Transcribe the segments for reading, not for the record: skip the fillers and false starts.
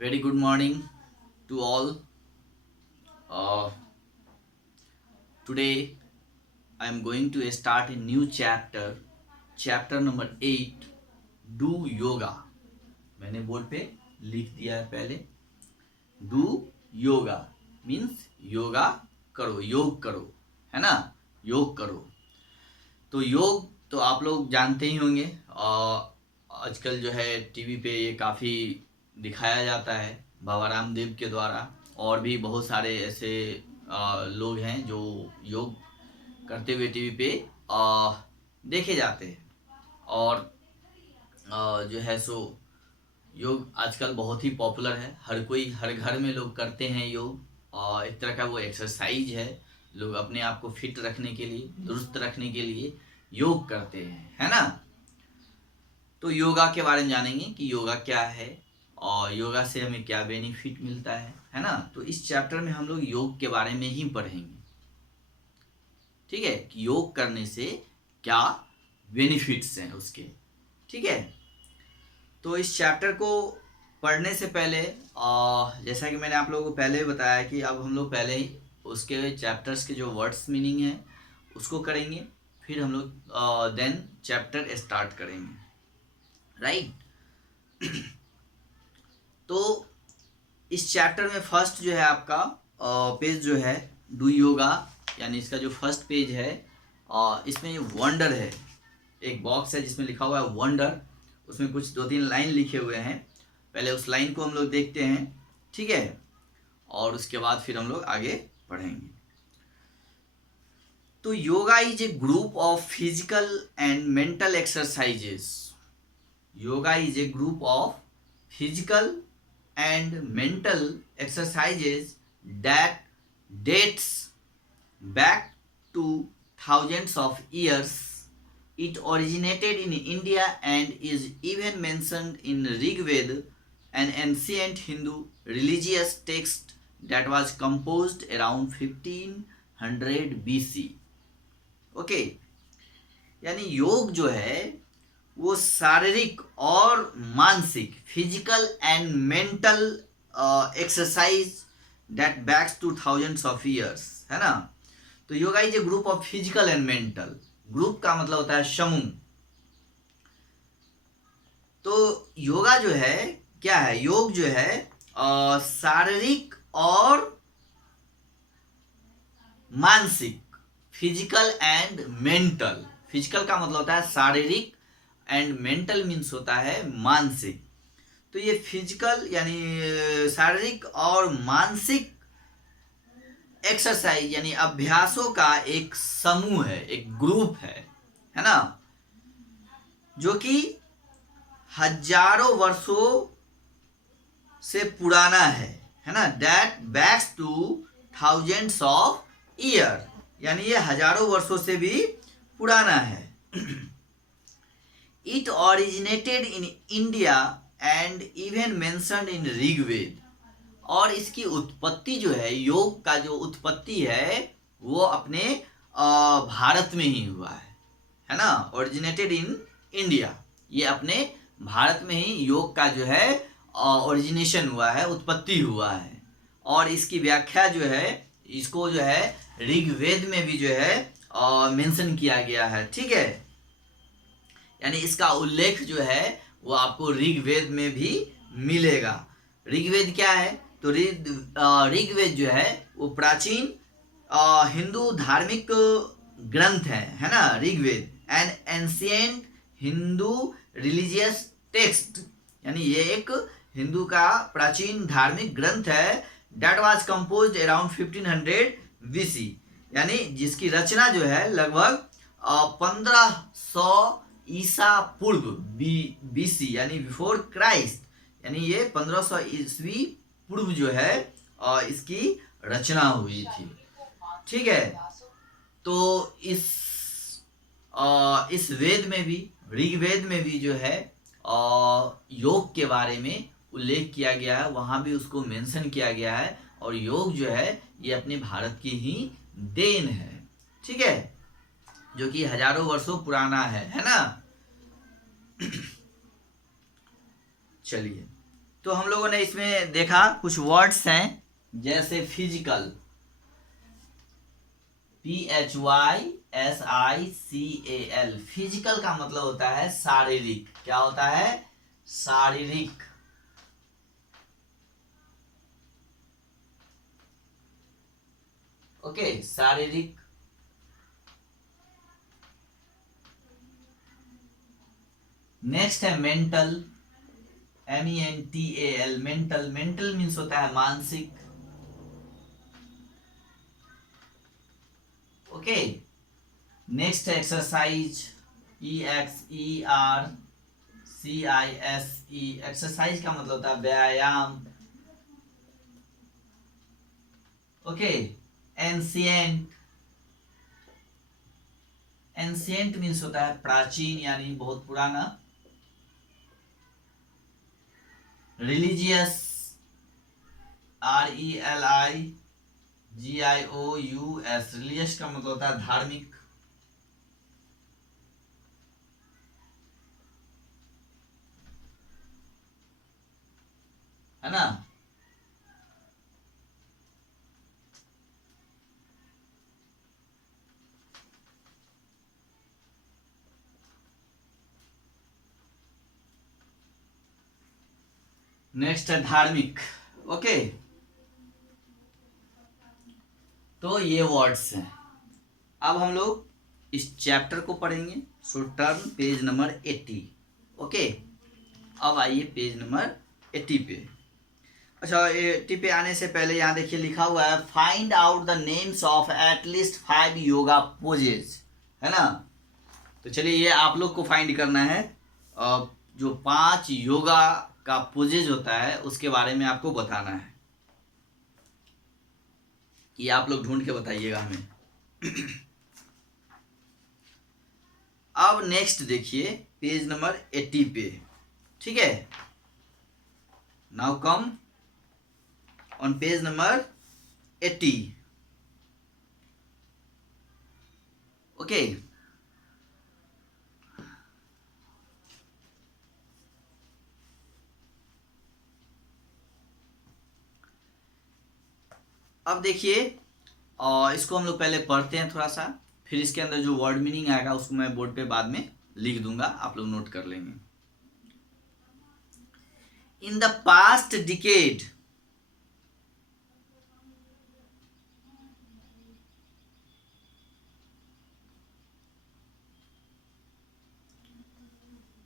Very good morning to all. Uh, Today I am going to start a new chapter, chapter number 8, Do Yoga. मैंने board पे लिख दिया है पहले. Do yoga means yoga करो, योग करो, है ना. योग करो. तो योग तो आप लोग जानते ही होंगे. आजकल जो है टीवी पे ये काफ़ी दिखाया जाता है बाबा रामदेव के द्वारा. और भी बहुत सारे ऐसे लोग हैं जो योग करते हुए टीवी पे देखे जाते हैं. और जो है सो योग आजकल बहुत ही पॉपुलर है. हर कोई, हर घर में लोग करते हैं योग. और एक तरह का वो एक्सरसाइज है. लोग अपने आप को फिट रखने के लिए, दुरुस्त रखने के लिए योग करते हैं, है ना. तो योगा के बारे में जानेंगे कि योगा क्या है और योगा से हमें क्या बेनिफिट मिलता है ना. तो इस चैप्टर में हम लोग योग के बारे में ही पढ़ेंगे. ठीक है, कि योग करने से क्या बेनिफिट्स हैं उसके. ठीक है. तो इस चैप्टर को पढ़ने से पहले जैसा कि मैंने आप लोगों को पहले बताया कि अब हम लोग पहले ही उसके चैप्टर्स के जो वर्ड्स मीनिंग है उसको करेंगे. फिर हम लोग देन चैप्टर स्टार्ट करेंगे. राइट. तो इस चैप्टर में फर्स्ट जो है आपका पेज जो है डू योगा, यानी इसका जो फर्स्ट पेज है इसमें वंडर है. एक बॉक्स है जिसमें लिखा हुआ है वंडर. उसमें कुछ 2-3 लाइन लिखे हुए हैं. पहले उस लाइन को हम लोग देखते हैं. ठीक है. और उसके बाद फिर हम लोग आगे पढ़ेंगे. तो yoga is a group of physical and mental exercises. Yoga is a group of physical and mental exercises that dates back to thousands of years. It originated in India and is even mentioned in Rig Veda, an ancient Hindu religious text that was composed around 1500 BC. Okay, यानी योग जो है वो शारीरिक और मानसिक, physical and mental exercise that backs to thousands of years, है ना. तो yoga is a group of physical and mental. Group का मतलब होता है समूह. तो योगा जो है क्या है, योग जो है शारीरिक और मानसिक, फिजिकल एंड मेंटल. फिजिकल का मतलब होता है शारीरिक एंड मेंटल मीन्स होता है मानसिक. तो ये फिजिकल यानी शारीरिक और मानसिक एक्सरसाइज यानी अभ्यासों का एक समूह है, एक ग्रुप है ना, जो कि हजारों वर्षों से पुराना है ना. That backs to thousands of year, यानी ये हजारों वर्षों से भी पुराना है. It originated in India and even mentioned in Rigveda. और इसकी उत्पत्ति जो है, योग का जो उत्पत्ति है वो अपने भारत में ही हुआ है ना. ओरिजिनेटेड इन इंडिया, ये अपने भारत में ही योग का जो है ओरिजिनेशन हुआ है, उत्पत्ति हुआ है. और इसकी व्याख्या जो है, इसको जो है ऋग्वेद में भी जो है मेंशन किया गया है. ठीक है. यानी इसका उल्लेख जो है वो आपको ऋग्वेद में भी मिलेगा. ऋग्वेद क्या है, तो ऋग्वेद जो है वो प्राचीन हिंदू धार्मिक ग्रंथ है ना. Rigveda an ancient Hindu religious text, यानी ये एक हिंदू का प्राचीन धार्मिक ग्रंथ है. That was composed around 1500 BC, यानी जिसकी रचना जो है लगभग 1500 ईसा पूर्व BC, यानी बिफोर क्राइस्ट, यानी ये 1500 ईस्वी पूर्व जो है इसकी रचना हुई थी. ठीक है. तो इस वेद में भी, ऋग्वेद में भी जो है योग के बारे में उल्लेख किया गया है, वहां भी उसको मेंशन किया गया है. और योग जो है ये अपने भारत की ही देन है. ठीक है, जो कि हजारों वर्षों पुराना है ना. चलिए, तो हम लोगों ने इसमें देखा कुछ वर्ड्स हैं, जैसे फिजिकल, PHYSICAL, फिजिकल का मतलब होता है शारीरिक। क्या होता है? शारीरिक। ओके, शारीरिक। नेक्स्ट है mental, MENTAL, mental. Mental means होता है मानसिक। ओके, नेक्स्ट है एक्सरसाइज, EXERCISE, एक्सरसाइज का मतलब होता है व्यायाम। ओके, एंशिएंट, एंशिएंट मीन्स होता है प्राचीन यानी बहुत पुराना। रिलीजियस, RELIGIOUS, रिलीजियस का मतलब होता है धार्मिक। है ना? नेक्स्ट है धार्मिक। ओके, तो ये वर्ड्स हैं। अब हम लोग इस चैप्टर को पढ़ेंगे। सो टर्न पेज नंबर 80। ओके, अब आइए पेज नंबर 80 पे। अच्छा, 80 पे आने से पहले यहाँ देखिए लिखा हुआ है find out the names of at least 5 yoga poses. है ना? तो चलिए ये आप लोग को फाइंड करना है। जो 5 योगा का पोजेज होता है उसके बारे में आपको बताना है। ये आप लोग ढूंढ के बताइएगा हमें। अब नेक्स्ट देखिए पेज नंबर 80 पे। ठीक है, now come on page number 80। Okay, अब देखिए इसको हम लोग पहले पढ़ते हैं थोड़ा सा, फिर इसके अंदर जो वर्ड मीनिंग आएगा उसको मैं बोर्ड पे बाद में लिख दूंगा, आप लोग नोट कर लेंगे। In the past decade,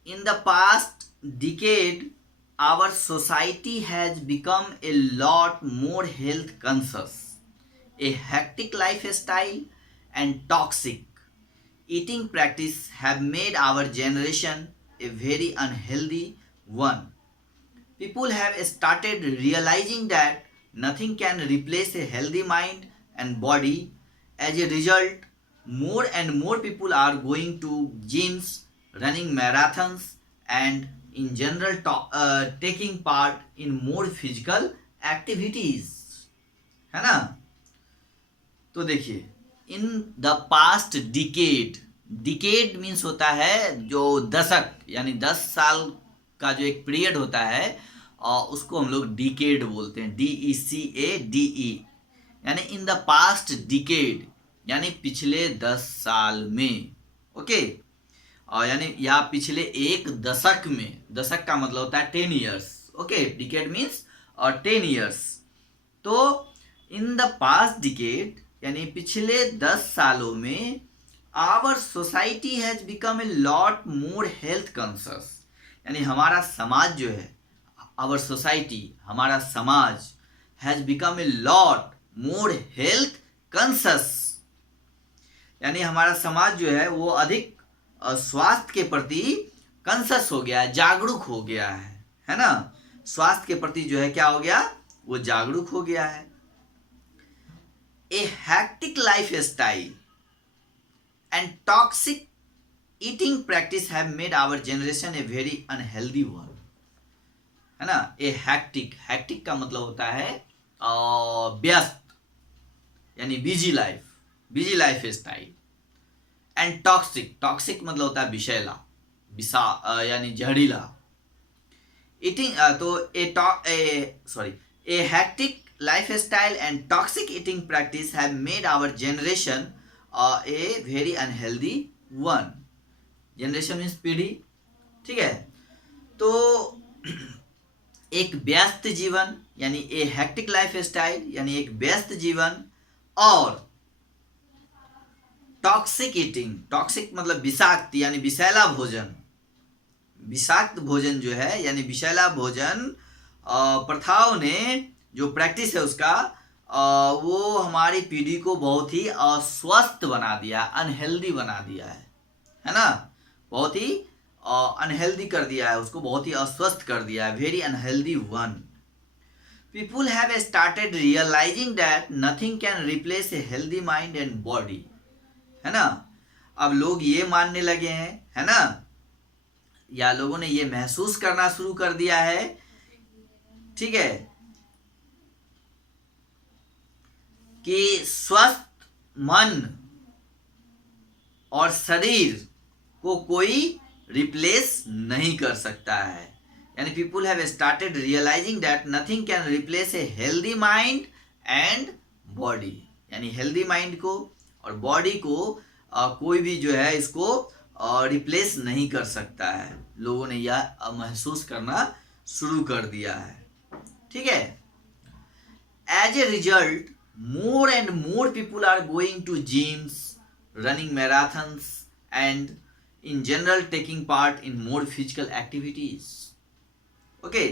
in the past decade our society has become a lot more health conscious. A hectic lifestyle and toxic eating practice have made our generation a very unhealthy one. People have started realizing that nothing can replace a healthy mind and body. As a result, more and more people are going to gyms, running marathons, and in general taking part in more physical activities. है ना? तो देखिए, in the past decade, decade means होता है जो दशक, यानी 10 साल का जो एक पीरियड होता है उसको हम लोग डिकेड बोलते हैं, DECADE, यानी इन द पास्ट डिकेड यानी पिछले 10 साल में। ओके, और यानी यहाँ पिछले एक दशक में, दशक का मतलब होता है 10 years. Okay, decade means 10 years. तो इन द पास्ट डिकेड यानी पिछले 10 सालों में our society has become a lot more health conscious, यानी हमारा समाज जो है, आवर सोसाइटी, हमारा समाज, has become a lot more health conscious, यानी हमारा समाज जो है वो अधिक स्वास्थ्य के प्रति कॉन्शियस हो गया है, जागरूक हो गया है ना? स्वास्थ्य के प्रति जो है क्या हो गया? वो जागरूक हो गया है। A hectic lifestyle and toxic eating practice have made our generation a very unhealthy one. है ना? A hectic, hectic का मतलब होता है व्यस्त, यानी busy life, busy life style. And toxic, toxic मतलब होता है विषैला, यानी जहरीला। ईटिंग तो ए hectic lifestyle and toxic eating practice have made our generation a very unhealthy one. Generation means पीढ़ी, ठीक है। तो एक व्यस्त जीवन यानी ए हेक्टिक लाइफ स्टाइल यानी एक व्यस्त जीवन, और टॉक्सिक ईटिंग, टॉक्सिक मतलब विषाक्त यानी विषैला भोजन, विषाक्त भोजन जो है यानी विषैला भोजन प्रथाओं ने जो प्रैक्टिस है उसका वो हमारी पीढ़ी को बहुत ही अस्वस्थ बना दिया, अनहेल्दी बना दिया है ना, बहुत ही अनहेल्दी कर दिया है उसको, बहुत ही अस्वस्थ कर दिया है, very unhealthy one. People have started realising that nothing can replace a healthy mind and body, है ना। अब लोग ये मानने लगे हैं, है ना, या लोगों ने ये महसूस करना शुरू कर दिया है, ठीक है, कि स्वस्थ मन और शरीर को कोई रिप्लेस नहीं कर सकता है। यानी people have started realising that nothing can replace a healthy mind and body, यानी हेल्दी माइंड को और बॉडी को कोई भी जो है इसको रिप्लेस नहीं कर सकता है। लोगों ने यह महसूस करना शुरू कर दिया है, ठीक है। As a result more and more people are going to gyms, running marathons and in general taking part in more physical activities. Okay,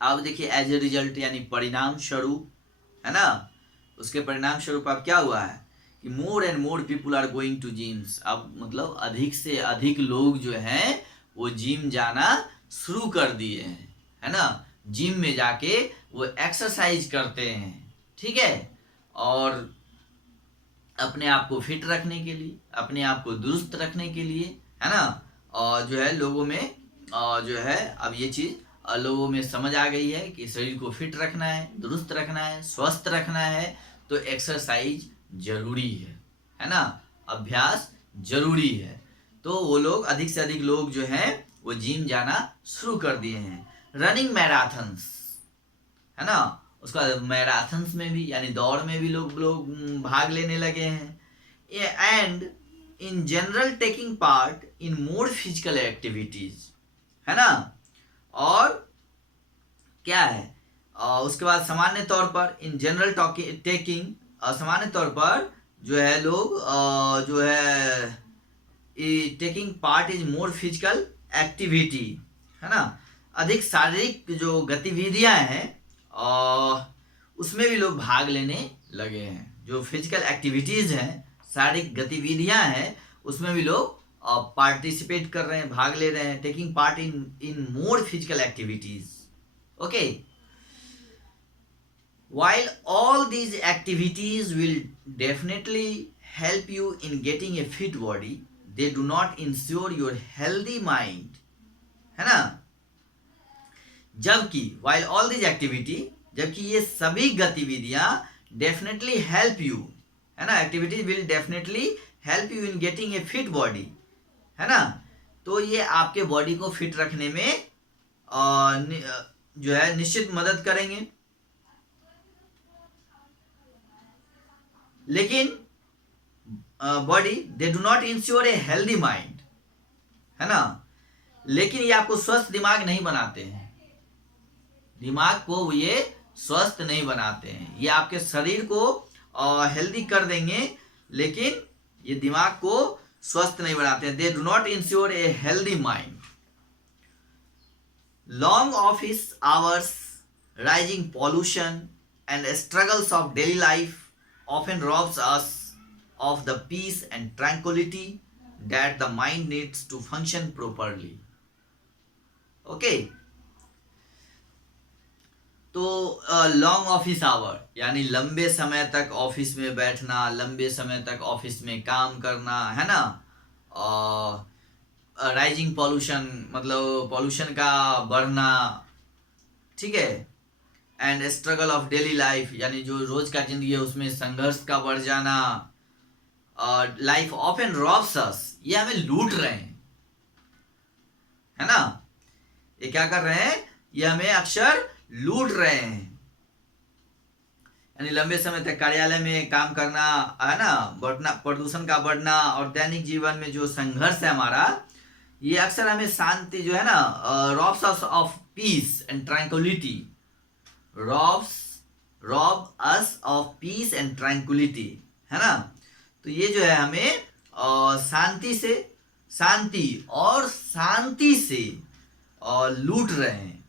अब देखिए एज ए रिजल्ट यानी परिणाम स्वरूप, है ना, उसके परिणाम स्वरूप अब क्या हुआ है कि more and more people are going to gyms, अब मतलब अधिक से अधिक लोग जो हैं वो जिम जाना शुरू कर दिए हैं, है ना। जिम में जाके वो एक्सरसाइज करते हैं, ठीक है, और अपने आप को फिट रखने के लिए, अपने आप को दुरुस्त रखने के लिए, है ना, और जो है लोगों में जो है अब ये चीज़ लोगों में समझ आ गई है कि शरीर को फिट रखना है, दुरुस्त रखना है, स्वस्थ रखना है तो एक्सरसाइज जरूरी है ना, अभ्यास जरूरी है। तो वो लोग अधिक से अधिक लोग जो हैं वो जिम जाना शुरू कर दिए हैं। रनिंग मैराथन्स, है ना, उसका मैराथन्स में भी यानी दौड़ में भी लोग भाग लेने लगे हैं। And in general taking part in more physical activities, है ना, और क्या है उसके बाद सामान्य तौर पर इन जनरल टेकिंग, सामान्य तौर पर जो है लोग जो है taking part is more physical activity, है ना, अधिक शारीरिक जो गतिविधियां हैं उसमें भी लोग भाग लेने लगे हैं। जो फिजिकल एक्टिविटीज हैं, शारीरिक गतिविधियां हैं, उसमें भी लोग पार्टिसिपेट कर रहे हैं, भाग ले रहे हैं, taking part in more physical activities. Okay, while all these activities will definitely help you in getting a fit body, they do not ensure your healthy mind, है ना। जबकि while all these activity, जबकि ये सभी गतिविधियां definitely help you, है ना, activity will definitely help you in getting a fit body, है ना, तो ये आपके बॉडी को फिट रखने में जो है निश्चित मदद करेंगे। लेकिन body they do not ensure A healthy mind, है ना, लेकिन ये आपको स्वस्थ दिमाग नहीं बनाते हैं, दिमाग को ये स्वस्थ नहीं बनाते हैं। ये आपके शरीर को हेल्दी कर देंगे लेकिन ये दिमाग को स्वस्थ नहीं बनाते हैं। They do not ensure A healthy mind. Long office hours, rising pollution and struggles of daily life often robs us of the peace and tranquility that the mind needs to function properly. Okay, तो long office hour यानी लंबे समय तक office में बैठना, लंबे समय तक ऑफिस में काम करना, है ना। राइजिंग पॉल्यूशन मतलब पॉल्यूशन का बढ़ना, ठीक है, and struggle of daily life यानी जो रोज का जिंदगी है उसमें संघर्ष का बढ़ जाना। लाइफ ऑफन रॉब्स अस, ये हमें लूट रहे हैं, है ना। ये क्या कर रहे हैं, ये हमें अक्सर लूट रहे हैं। यानी लंबे समय तक कार्यालय में काम करना है ना, बढ़ना, प्रदूषण का बढ़ना और दैनिक जीवन में जो संघर्ष है हमारा, ये अक्सर हमें शांति जो है ना, robs of peace and tranquillity, rob us of peace and tranquillity, है ना। तो ये जो है हमें शांति से लूट रहे हैं,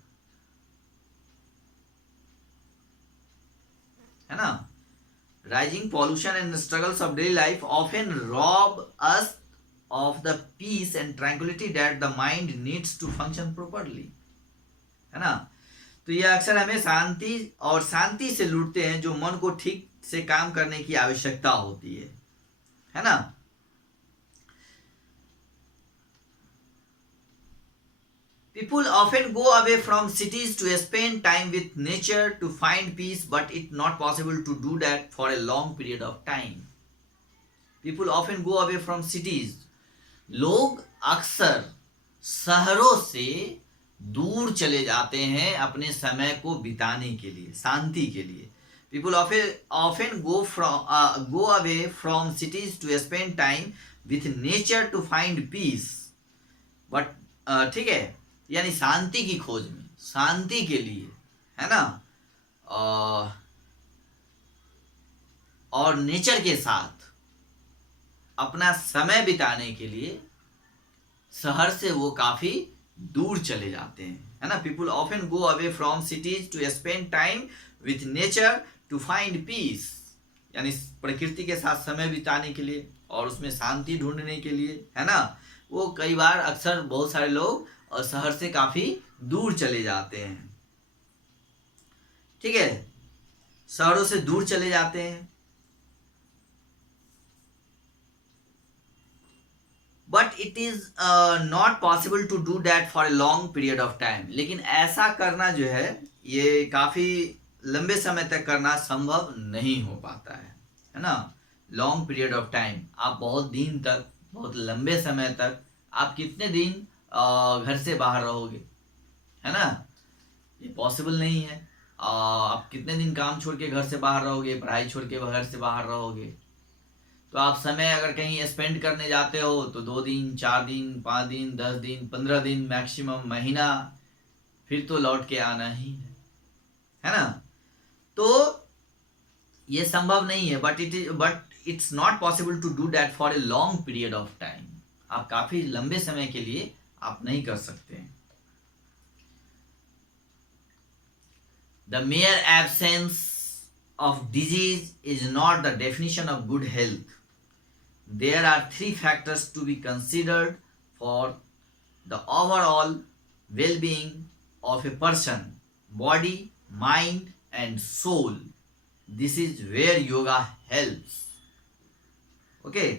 है ना। Rising pollution and struggles of daily life often rob us of the peace and tranquillity that the mind needs to function properly, है ना। तो ये अक्सर हमें शांति से लूटते हैं, जो मन को ठीक से काम करने की आवश्यकता होती है ना। People often go away from cities to spend time with nature to find peace, but it's not possible to do that for a long period of time. People often go away from cities. लोग अक्सर शहरों से दूर चले जाते हैं अपने समय को बिताने के लिए, शांति के लिए। People often go away from cities to spend time with nature to find peace. But ठीक है, यानी शांति की खोज में, शांति के लिए, है ना, और नेचर के साथ अपना समय बिताने के लिए शहर से वो काफी दूर चले जाते हैं, है ना। People often go away from cities to spend time with nature to find peace, यानी प्रकृति के साथ समय बिताने के लिए और उसमें शांति ढूंढने के लिए, है ना। वो कई बार अक्सर बहुत सारे लोग और शहर से काफी दूर चले जाते हैं, ठीक है, शहरों से दूर चले जाते हैं। But it is not possible to do that for a long period of time, लेकिन ऐसा करना जो है ये काफी लंबे समय तक करना संभव नहीं हो पाता है ना। लॉन्ग पीरियड ऑफ टाइम, आप बहुत दिन तक, बहुत लंबे समय तक, आप कितने दिन घर से बाहर रहोगे, है ना, ये पॉसिबल नहीं है। आप कितने दिन काम छोड़ के घर से बाहर रहोगे, पढ़ाई छोड़ के घर से बाहर रहोगे। तो आप समय अगर कहीं स्पेंड करने जाते हो तो 2 दिन, 4 दिन, 5 दिन, 10 दिन, 15 दिन, मैक्सिमम महीना, फिर तो लौट के आना ही है ना। तो ये संभव नहीं है, but it's not possible to do that for a long period of time. आप काफी लंबे समय के लिए आप नहीं कर सकते। The mayor absence of disease is not the definition of good health. There are 3 factors to be considered for the overall well-being of a person: body, mind, and soul. This is where yoga helps. Okay.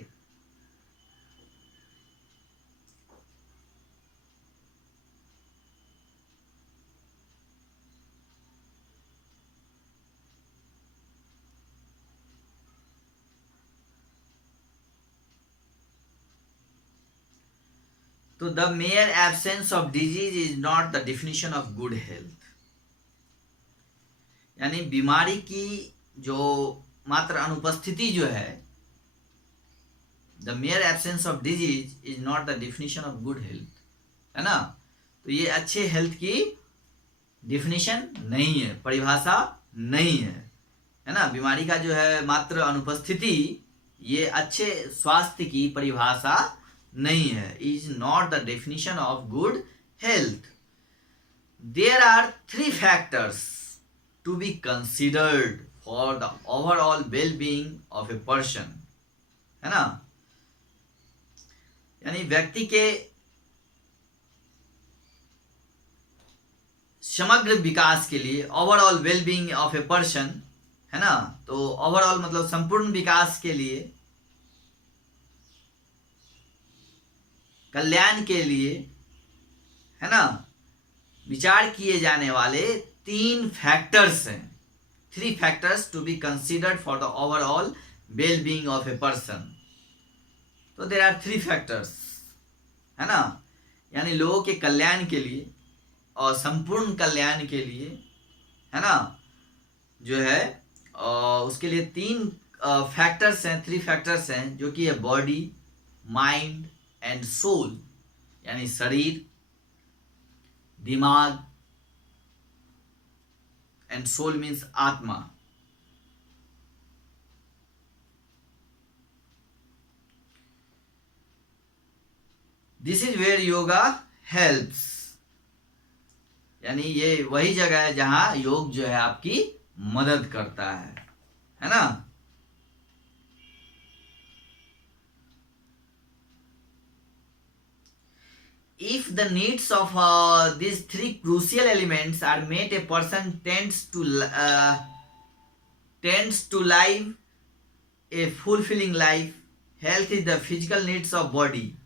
तो the mayor absence of disease is not the definition of good health, यानी बीमारी की जो मात्र अनुपस्थिति जो है, the mayor absence of disease is not the definition of good health, है ना। तो ये अच्छे हेल्थ की डेफिनेशन नहीं है, परिभाषा नहीं है ना। बीमारी का जो है मात्र अनुपस्थिति, ये अच्छे स्वास्थ्य की परिभाषा नहीं है, is not the definition of good health. There are 3 factors to be considered for the overall well-being of a person, है ना। यानी व्यक्ति के समग्र विकास के लिए, overall well-being of a person, है ना। तो ओवरऑल मतलब संपूर्ण विकास के लिए, कल्याण के लिए, है ना, विचार किए जाने वाले 3 फैक्टर्स हैं। 3 factors to be considered for the overall well-being of a person. तो देयर आर 3 फैक्टर्स, है ना, यानी लोगों के कल्याण के लिए और संपूर्ण कल्याण के लिए, है ना, जो है उसके लिए तीन फैक्टर्स हैं, 3 फैक्टर्स हैं, जो कि है बॉडी, माइंड एंड सोल, यानी शरीर, दिमाग, एंड सोल मीन्स आत्मा। This is where yoga helps, यानी ये वही जगह है जहां योग जो है आपकी मदद करता है ना। If the needs of these 3 crucial elements are met, a person tends to live a fulfilling life. Health is the physical needs of body.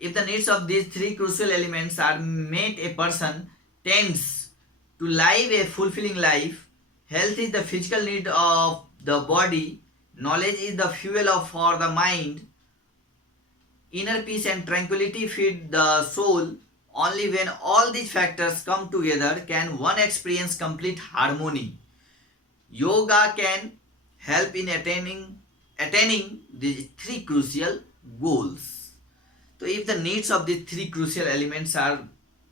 If the needs of these 3 crucial elements are met, a person tends to live a fulfilling life. Health is the physical need of the body. Knowledge is the fuel for the mind. Inner peace and tranquility feed the soul. Only when all these factors come together can one experience complete harmony. Yoga can help in attaining these 3 crucial goals. So if the needs of these 3 crucial elements are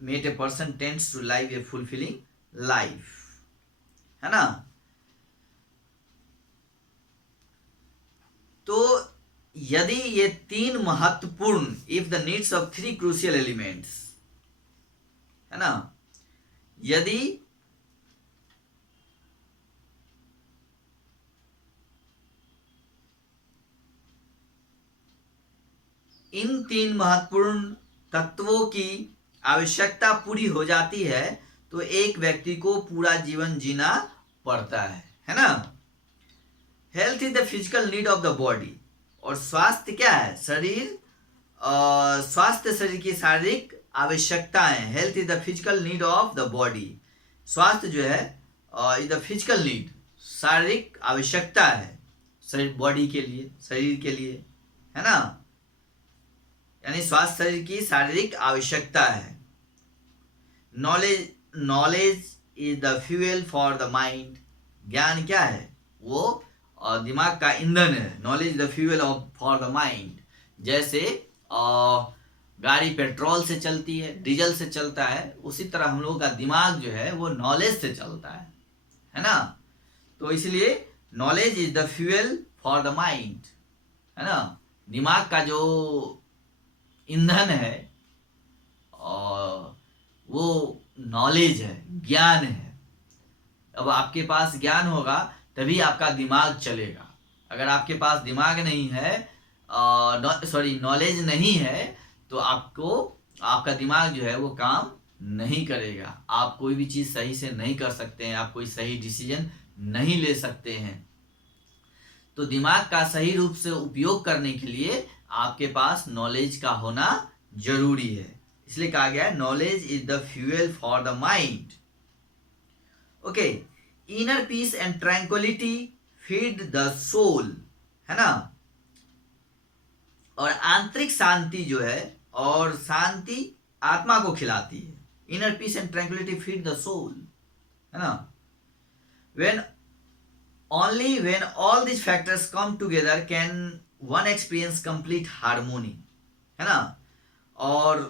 met, a person tends to live a fulfilling life, है ना। तो यदि ये 3 महत्वपूर्ण, if the needs of 3 crucial elements, है ना, यदि इन 3 महत्वपूर्ण तत्वों की आवश्यकता पूरी हो जाती है तो एक व्यक्ति को पूरा जीवन जीना पड़ता है ना। Health is the physical need of the body, और स्वास्थ्य क्या है, शरीर, स्वास्थ्य शरीर की शारीरिक आवश्यकताएं। Health is the physical need of the body, स्वास्थ्य जो है इज द फिजिकल नीड, शारीरिक आवश्यकता है शरीर, बॉडी के लिए, शरीर के लिए, है ना, यानी स्वास्थ्य शरीर की शारीरिक आवश्यकता है। Knowledge is the fuel for the mind, ज्ञान क्या है, वो दिमाग का ईंधन है। Knowledge the fuel for the mind, जैसे गाड़ी पेट्रोल से चलती है, डीजल से चलता है, उसी तरह हम लोगों का दिमाग जो है वो नॉलेज से चलता है ना। तो इसलिए knowledge is the fuel for the mind, है ना, दिमाग का जो ईंधन है और वो नॉलेज है, ज्ञान है। अब आपके पास ज्ञान होगा तभी आपका दिमाग चलेगा। अगर आपके पास दिमाग नहीं है, नॉलेज नहीं है, तो आपका दिमाग जो है वो काम नहीं करेगा। आप कोई भी चीज़ सही से नहीं कर सकते हैं, आप कोई सही डिसीजन नहीं ले सकते हैं। तो दिमाग का सही रूप से उपयोग करने के लिए आपके पास नॉलेज का होना जरूरी है। इसलिए कहा गया है knowledge is the fuel for the mind. Okay, inner peace and tranquillity feed the soul, है ना, और आंतरिक शांति जो है, और शांति आत्मा को खिलाती है। Inner peace and tranquillity feed the soul, है ना। Only when all these factors come together can one experience complete harmony, है ना। और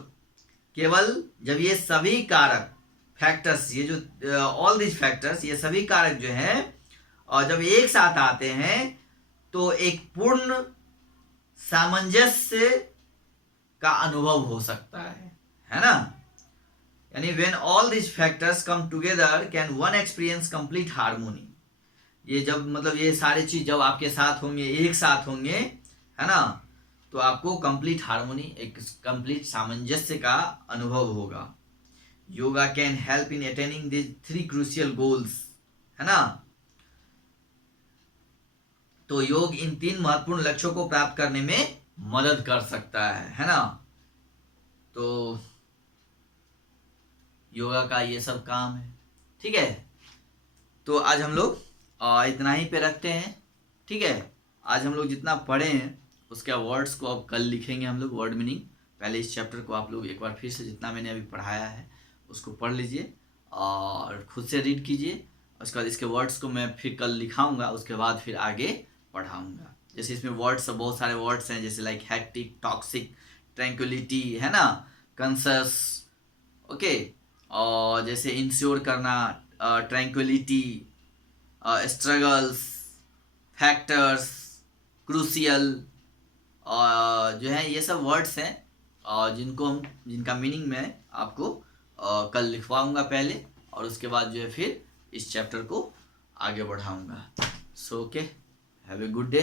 केवल जब ये सभी कारक फैक्टर्स, ये जो ऑल दिस फैक्टर्स, ये सभी कारक जो हैं और जब एक साथ आते हैं तो एक पूर्ण सामंजस्य का अनुभव हो सकता है ना। यानी when all these factors come together can one experience complete harmony। ये जब मतलब ये सारी चीज जब आपके साथ होंगे, एक साथ होंगे, है ना, तो आपको कंप्लीट हार्मोनी, एक कंप्लीट सामंजस्य का अनुभव होगा। Yoga can help in attaining this 3 crucial goals, है ना। तो योग इन 3 महत्वपूर्ण लक्ष्यों को प्राप्त करने में मदद कर सकता है ना। तो योगा का ये सब काम है, ठीक है। तो आज हम लोग इतना ही पे रखते हैं, ठीक है। आज हम लोग जितना पढ़े हैं उसके वर्ड्स को अब कल लिखेंगे हम लोग, वर्ड मीनिंग। पहले इस चैप्टर को आप लोग एक बार फिर से जितना मैंने अभी पढ़ाया है उसको पढ़ लीजिए और खुद से रीड कीजिए। उसके बाद इसके वर्ड्स को मैं फिर कल लिखाऊंगा, उसके बाद फिर आगे पढ़ाऊंगा। जैसे इसमें वर्ड्स, बहुत सारे वर्ड्स हैं, जैसे लाइक हैक्टिक, टॉक्सिक, ट्रैंक्विलिटी, है ना, कंसस, ओके। और जैसे इंश्योर करना, ट्रैंक्विलिटी, स्ट्रगल्स, फैक्टर्स, क्रूसियल, और जो है ये सब वर्ड्स हैं और जिनका मीनिंग मैं आपको कल लिखवाऊंगा पहले, और उसके बाद जो है फिर इस चैप्टर को आगे बढ़ाऊंगा। So okay, have a good day.